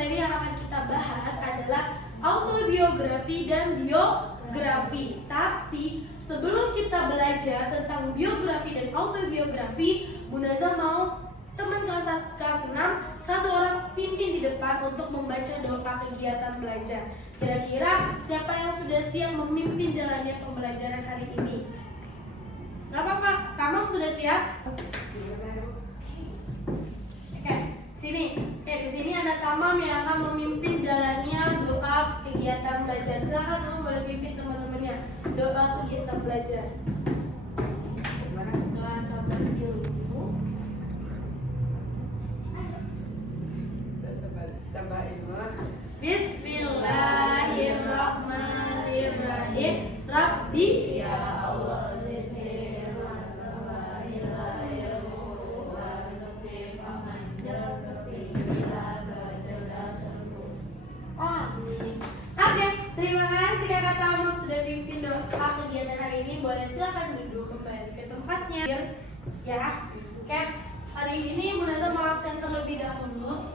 materi yang akan kita bahas adalah autobiografi dan biografi. Tapi sebelum kita belajar tentang biografi dan autobiografi, Bu Naza mau teman kelas 6 satu orang pimpin di depan untuk membaca doa kegiatan belajar. Kira-kira siapa yang sudah siap memimpin jalannya pembelajaran hari ini? Gak apa-apa, Tamam sudah siap? Oke, sini. Di sini ada Tamam yang akan memimpin jalannya doa kegiatan belajar. Silakan kamu boleh pimpin teman-temannya doa kegiatan belajar. Doa tabatil ilmu. Bismillahirrahmanirrahim. Rabbi ya Allah. Oke, terima kasih Kakak Tamam sudah pimpin doa kegiatan hari ini. Boleh silakan duduk kembali ke tempatnya. Ya, oke. Hari ini Bu Naza mau absen terlebih dahulu.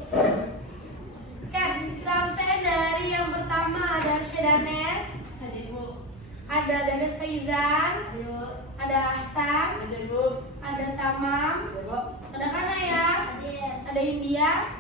Oke, kita absen dari yang pertama ada Syedanes, ada Danes Faizan, ada Hasan, ada Tamam, ada Kanaya, ada India.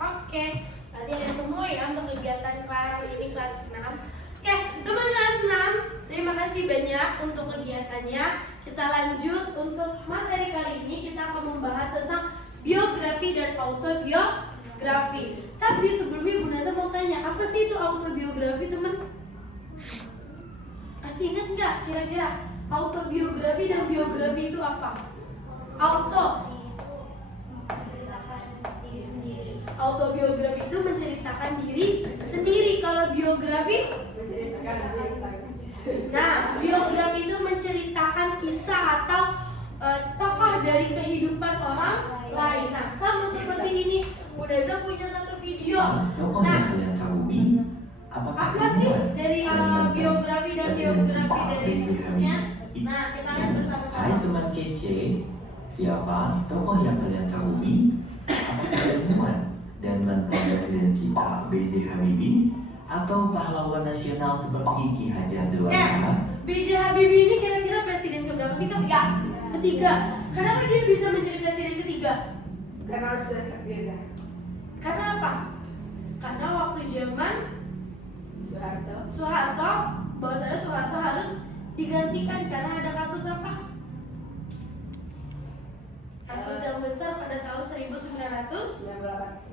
Oke. Nanti ada semua ya untuk kegiatan hari ini kelas 6. Oke, teman kelas 6, terima kasih banyak untuk kegiatannya. Kita lanjut untuk materi kali ini. Kita akan membahas tentang biografi dan autobiografi. Tapi sebelumnya Bu Naza mau tanya, apa sih itu autobiografi, teman? Pasti ingat nggak kira-kira autobiografi dan biografi itu apa? Autobiografi itu menceritakan diri sendiri. Kalau biografi, biografi itu menceritakan kisah atau tokoh dari kehidupan orang lain. Nah, sama seperti ini, Bu Naza punya satu video. Nah, apa sih dari biografi dan biografi dari kisahnya? Nah, kita lihat bersama-sama. Hai teman kece, siapa tokoh yang kalian kagumi? Apakah ilmuwan dan mantan presiden kita B.J. Habibie atau pahlawan nasional seperti Ki Hajar Dewantara? B.J. Habibie ini kira-kira presiden keberapa sih, Kak? Ketiga. Kenapa dia bisa menjadi presiden ketiga? Karena apa? Karena waktu zaman Soeharto, bahwasanya Soeharto harus digantikan karena ada kasus apa? Kasus yang besar pada tahun 1998.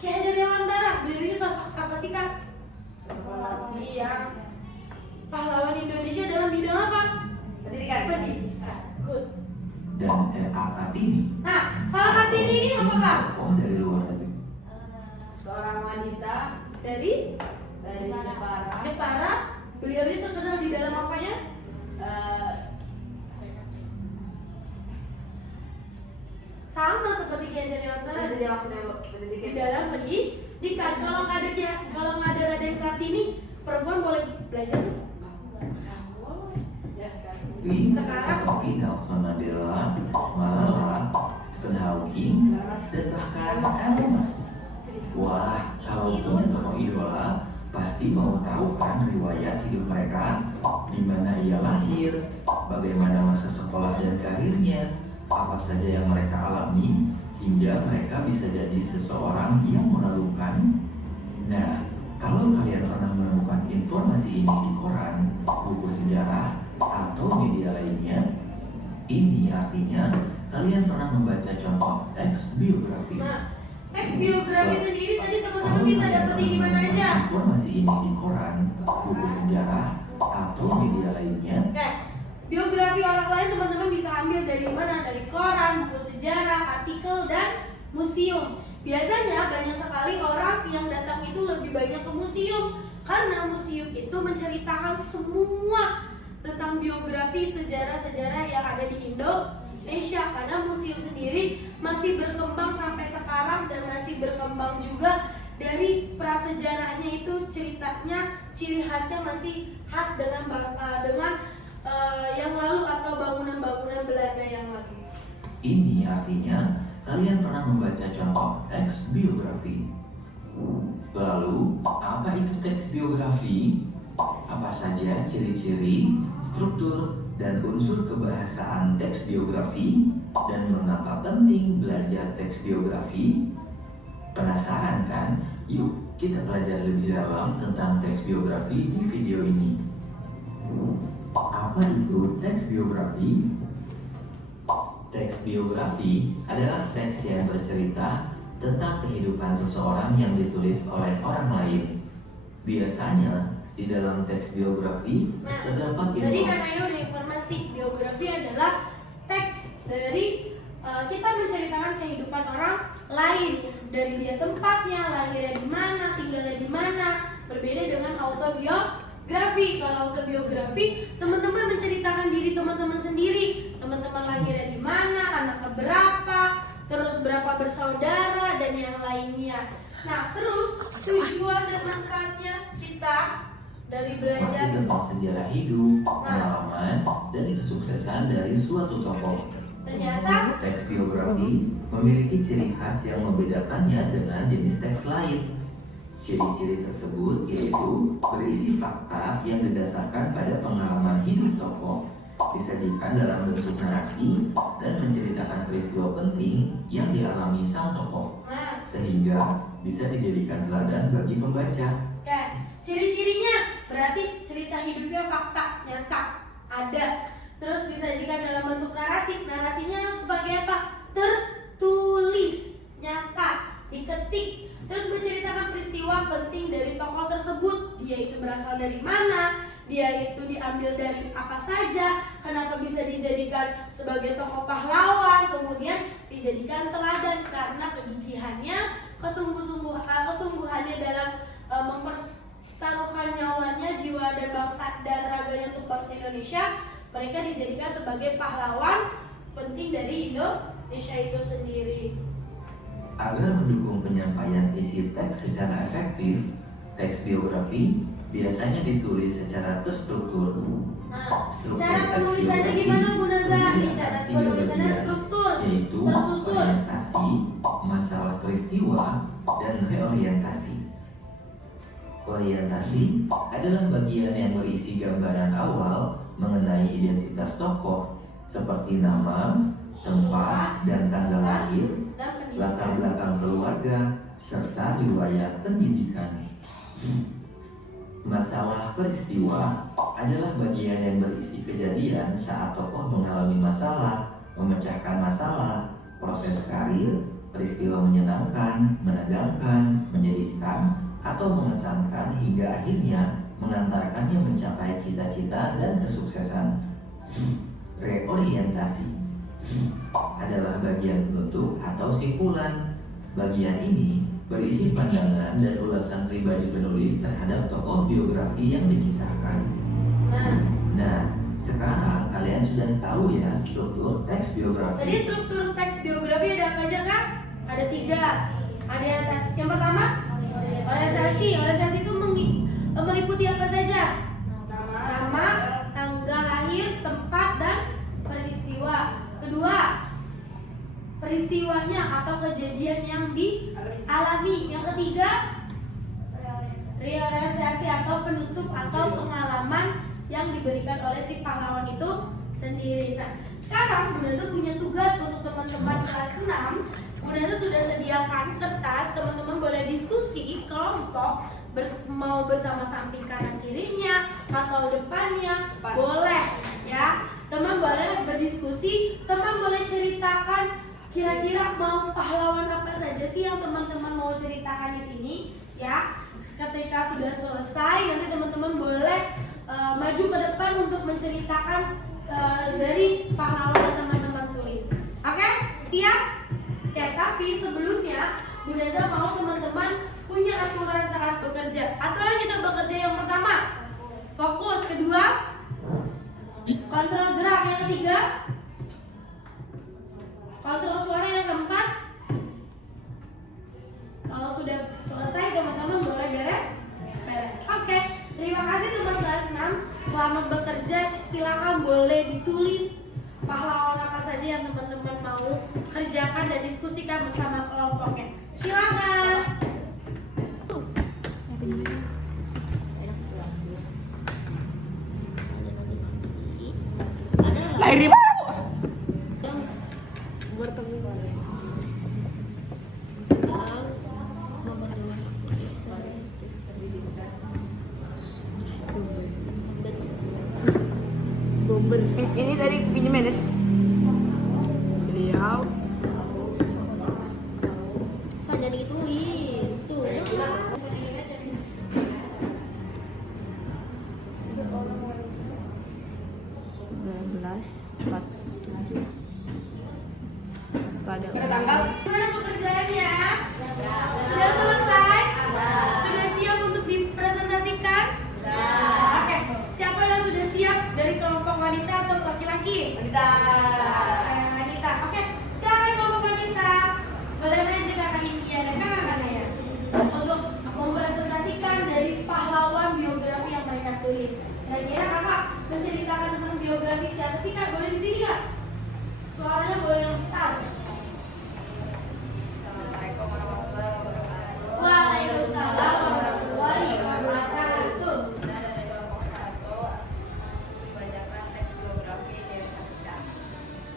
Ki Hajar Dewantara, beliau ini sosok apa sih, Kak? Pahlawan Indonesia dalam bidang apa? Pendidikan. Good. Dan R.A. Kartini. Nah, kalau Kartini ini apa, Kak? Tokoh dari luar negeri. Seorang wanita Dari Jepara. Beliau ini terkenal di dalam apanya? Sama seperti Ki Hajar Dewantara di dalam pendidikan. Kalau nggak ada Raden Kartini, perempuan boleh belajar tuh? Nggak boleh. Seperti Nelson Mandela, Malala, Stephen Hawking, dan bahkan Elon Musk. Wah, kalau punya tokoh idola, pasti mau tahu kan riwayat hidup mereka, di mana ia lahir, bagaimana masa sekolah dan karirnya, apa saja yang mereka alami, hingga mereka bisa jadi seseorang yang mengagumkan. Nah, kalau kalian pernah menemukan informasi ini di koran, buku sejarah, atau media lainnya, ini artinya kalian pernah membaca contoh teks biografi. Nah, teks biografi sendiri tadi teman-teman bisa dapetin di mana aja? Informasi ini di koran, buku sejarah, atau media lainnya. Biografi orang lain teman-teman bisa ambil dari mana? Dari koran, buku sejarah, artikel, dan museum. Biasanya banyak sekali orang yang datang itu lebih banyak ke museum, karena museum itu menceritakan semua tentang biografi sejarah-sejarah yang ada di Indonesia. Karena museum sendiri masih berkembang sampai sekarang dan masih berkembang juga dari prasejarahnya itu, ceritanya, ciri khasnya masih khas dengan yang lalu atau bangunan-bangunan Belanda yang lalu. Ini artinya kalian pernah membaca contoh teks biografi. Lalu, apa itu teks biografi? Apa saja ciri-ciri, struktur, dan unsur kebahasaan teks biografi? Dan mengapa penting belajar teks biografi? Penasaran kan? Yuk kita pelajari lebih dalam tentang teks biografi di video ini. Apa itu teks biografi? Teks biografi adalah teks yang bercerita tentang kehidupan seseorang yang ditulis oleh orang lain. Biasanya di dalam teks biografi terdapat Jadi namanya udah informasi. Biografi adalah teks dari kita menceritakan kehidupan orang lain, dari dia tempatnya, lahirnya di mana, tinggalnya di mana. Berbeda dengan autobiografi. Kalau autobiografi, teman-teman menceritakan diri teman-teman sendiri. Teman-teman lahirnya di mana, anaknya berapa, terus berapa bersaudara, dan yang lainnya. Nah, terus tujuan dan manfaatnya kita dari Masih belajar tentang sejarah hidup, pengalaman, dan kesuksesan dari suatu tokoh. ternyata Teks biografi memiliki ciri khas yang membedakannya dengan jenis teks lain. Ciri-ciri tersebut yaitu berisi fakta yang didasarkan pada pengalaman hidup tokoh, disajikan dalam bentuk narasi, dan menceritakan peristiwa penting yang dialami sang tokoh, sehingga bisa dijadikan teladan bagi pembaca. ya, ciri-cirinya berarti cerita hidupnya fakta, nyata, ada. Terus disajikan dalam bentuk narasi. Narasinya sebagai apa? Tertulis, nyata, diketik. Terus menceritakan peristiwa penting dari tokoh tersebut. Dia itu berasal dari mana? Dia itu diambil dari apa saja? Kenapa bisa dijadikan sebagai tokoh pahlawan? Kemudian dijadikan teladan karena kegigihannya, kesungguhannya dalam mempertaruhkan nyawanya, jiwa dan bangsa dan raganya untuk bangsa Indonesia. Mereka dijadikan sebagai pahlawan penting dari Indonesia itu sendiri. Agar mendukung penyampaian isi teks secara efektif, teks biografi biasanya ditulis secara terstruktur. Nah, Struktur cara teks penulisannya biografi gimana Bu Naza? terdiri Nih, cara atas 3 penulisannya bagian, struktur, yaitu tersusun. orientasi, masalah peristiwa, dan reorientasi. Orientasi adalah bagian yang berisi gambaran awal mengenai identitas tokoh seperti nama, tempat, dan tanggal lahir, dan latar pendidikan. belakang keluarga, serta riwayat pendidikan. Masalah peristiwa adalah bagian yang berisi kejadian saat tokoh mengalami masalah, memecahkan masalah, proses karir, peristiwa menyenangkan, menegangkan, menyedihkan, atau mengesankan hingga akhirnya mengantarkannya mencapai cita-cita dan kesuksesan. Reorientasi adalah bagian penutup atau simpulan. Bagian ini berisi pandangan dan ulasan pribadi penulis terhadap tokoh biografi yang dikisahkan. Nah, sekarang kalian sudah tahu ya struktur teks Jadi biografi. struktur teks biografi ada apa aja Kak? Ada 3. Ada yang pertama, orientasi. Orientasi itu meliputi apa saja? Nama, tanggal lahir, tempat, dan peristiwa. Kedua, peristiwanya atau kejadian yang dialami. Yang ketiga, reorientasi atau penutup atau pengalaman yang diberikan oleh si pahlawan itu sendiri. Nah, sekarang Bu Naza punya tugas untuk teman-teman kelas 6. Bu Naza sudah sediakan kertas, teman-teman boleh diskusi kelompok, mau bersama samping kanan kirinya atau depannya, boleh ya. Teman boleh berdiskusi, teman boleh ceritakan kira-kira mau pahlawan apa saja sih yang teman-teman mau ceritakan di sini ya. Ketika sudah selesai, nanti teman-teman boleh maju ke depan untuk menceritakan dari pahlawan yang teman-teman tulis. Oke, siap? Oke, tapi sebelumnya Bu Naza mau teman-teman punya aturan saat bekerja. Aturan kita bekerja yang pertama, fokus. Kedua, kontrol gerak. Yang ketiga, kontrol suara. Yang keempat, kalau sudah selesai teman-teman boleh beres. Oke, terima kasih teman kelas 6. Selamat bekerja, silakan boleh ditulis pahlawan apa saja yang teman-teman mau kerjakan dan diskusikan bersama kelompoknya. Silakan. Lahir di mana, Bu? Ini dari Pinjemenes. Beliau Saja digituin. Tuh. 1947 pada tanggal Gimana pekerjaannya? Sudah selesai? Sudah siap untuk dipresentasikan? Oke, siapa yang sudah siap dari kelompok wanita atau laki-laki? Wanita. Wanita. Oke, silakan kelompok wanita. Boleh aja kakak India dan kakak Kanaya untuk mempresentasikan dari pahlawan biografi yang mereka tulis. Kira-kira kakak menceritakan tentang biografi siapa sih kak? Boleh di sini nggak? Soalnya boleh yang besar. Assalamualaikum warahmatullahi wabarakatuh. Waalaikumsalam warahmatullahi wabarakatuh. Saya dari kelompok 1 membacakan teks biografi Dewi Sartika.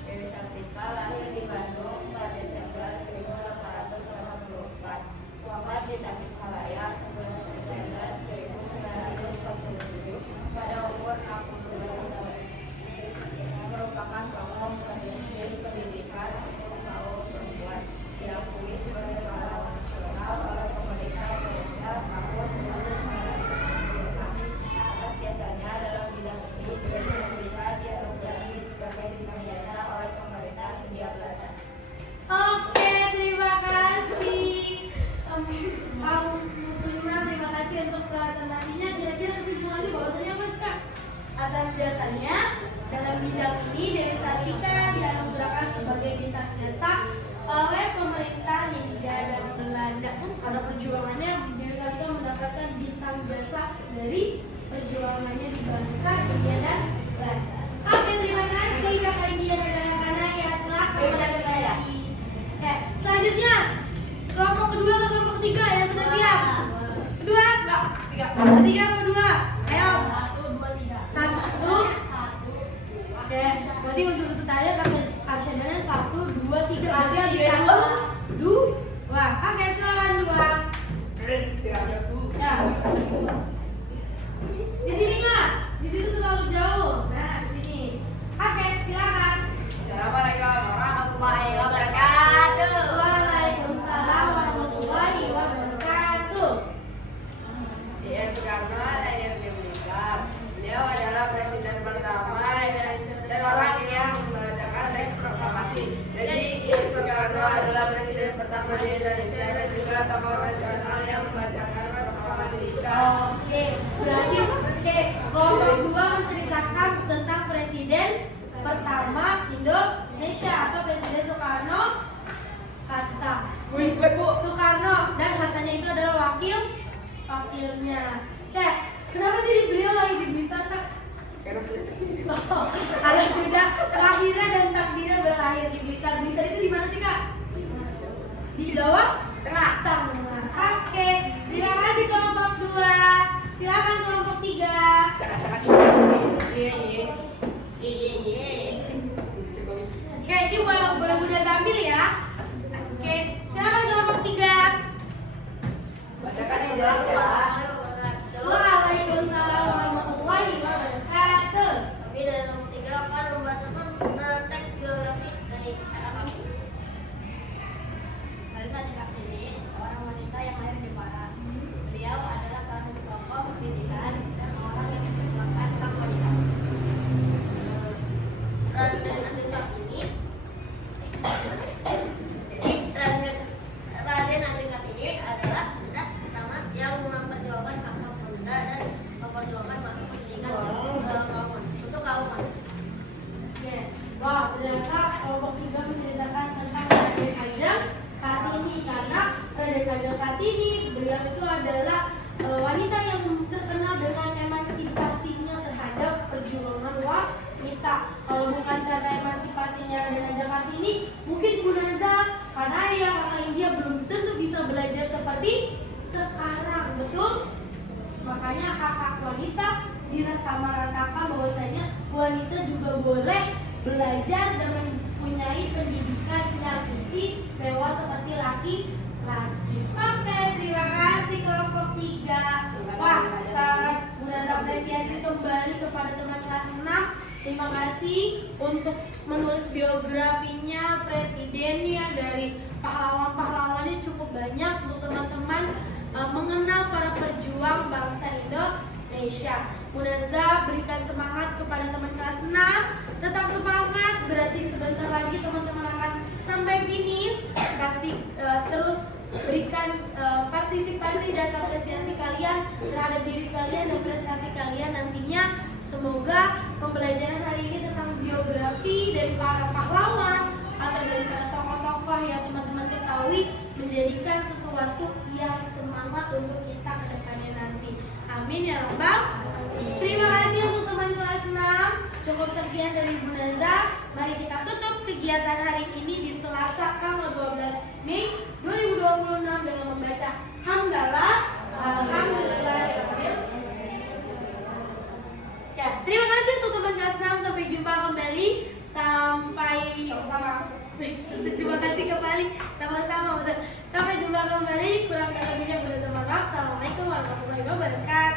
Dewi Sartika lahir di Bandung pada Desember 1884. Wafat di Tasikmalaya 11 Desember 1947 pada umur 62 tahun. Merupakan tokoh perintis pendidikan untuk kaum perempuan, diakui sebagai pahlawan nasional oleh pemerintah Indonesia tahun 1995. Atas jasanya dalam bidang ini, Dewi Sartika dianugerahi sebagai bintang jasa oleh pemerintah Hindia Belanda. Oke, terima kasih. Kaum muslimah, terima kasih untuk presentasinya. Kira-kira kesimpulannya bahwasanya apa sih kak? Atas jasanya dalam bidang ini Dewi Sartika dianugerahkan sebagai bintang jasa oleh pemerintah Hindia dan Belanda. Karena perjuangannya Dewi Sartika mendapatkan bintang jasa dari perjuangannya di bangsa Hindia dan Belanda. Oke, terima kasih kakak India dan kakak Kanaya. Silakan. Dewi Sartika ya? Oke, selanjutnya kelompok kedua atau kelompok ketiga yang sudah siap? Kedua? Ketiga apa kedua? Ayo. 1. Oke, berarti untuk tadi kasyadanya 1, 2, 3. Berarti habis 1, 2. Oke, silakan 2. Ya. Di sini nggak? Di situ terlalu jauh. Nah, di sini. Oke, silakan. Assalamualaikum warahmatullahi wabarakatuh. Waalaikumsalam warahmatullahi wabarakatuh. D.R. Soekarno lahir di Blitar. Beliau adalah presiden pertama dan orang yang membacakan teks proklamasi. Jadi D.R. Soekarno adalah presiden pertama di Indonesia dan juga tokoh nasional yang membacakan proklamasi. Oke, berarti kelompok 2 menceritakan tentang presiden pertama Indonesia atau Presiden Soekarno Hatta. Soekarno dan Hattanya itu adalah wakilnya. Oke, kenapa sih beliau lahir di Blitar kak? Karena sudah terpilih. Ada sudah lahirnya dan takdirnya berlahir di Blitar. Blitar itu di mana sih kak? Di Jawa Tengah. Oke, terima kasih kelompok 2. Silakan kelompok 3. Sangat-sangat sudah. Oke, ini boleh mudah tampil ya. Oke, silakan kelompok 3. Bacakan Indonesia. Waalaikumsalam warahmatullahi wabarakatuh. Tapi dari nomor 3 disamaratakan bahwasanya wanita juga boleh belajar dan mempunyai pendidikan yang istimewa seperti laki-laki. Oke, terima kasih kelompok 3. Wah, sangat Munazah apresiasi kembali kepada teman kelas 6. Terima kasih untuk menulis biografinya, presidennya, dari pahlawan-pahlawannya cukup banyak untuk teman-teman mengenal para pejuang bangsa Indonesia. Munazah berikan semangat kepada teman kelas 6. Tetap semangat, berarti sebentar lagi teman-teman akan sampai finish. Pasti terus berikan partisipasi dan apresiasi kalian terhadap diri kalian dan prestasi kalian nantinya. Semoga pembelajaran hari ini tentang biografi dari para pahlawan atau dari para tokoh-tokoh yang teman-teman ketahui menjadikan sesuatu yang semangat untuk kita ke depannya nanti. Amin ya rabbal. Terima kasih untuk teman kelas 6. Cukup sekian dari Munazah. Mari kita tutup kegiatan hari ini di Selasa tanggal 12 Mei 2026 dengan membaca hamdalah. Alhamdulillahirabbil. Ya, terima kasih untuk teman kelas 6. Sampai jumpa kembali. Terima kasih kembali. Sama-sama. Sampai jumpa kembali. Kurang lebihnya mohon maaf. Assalamualaikum warahmatullahi wabarakatuh.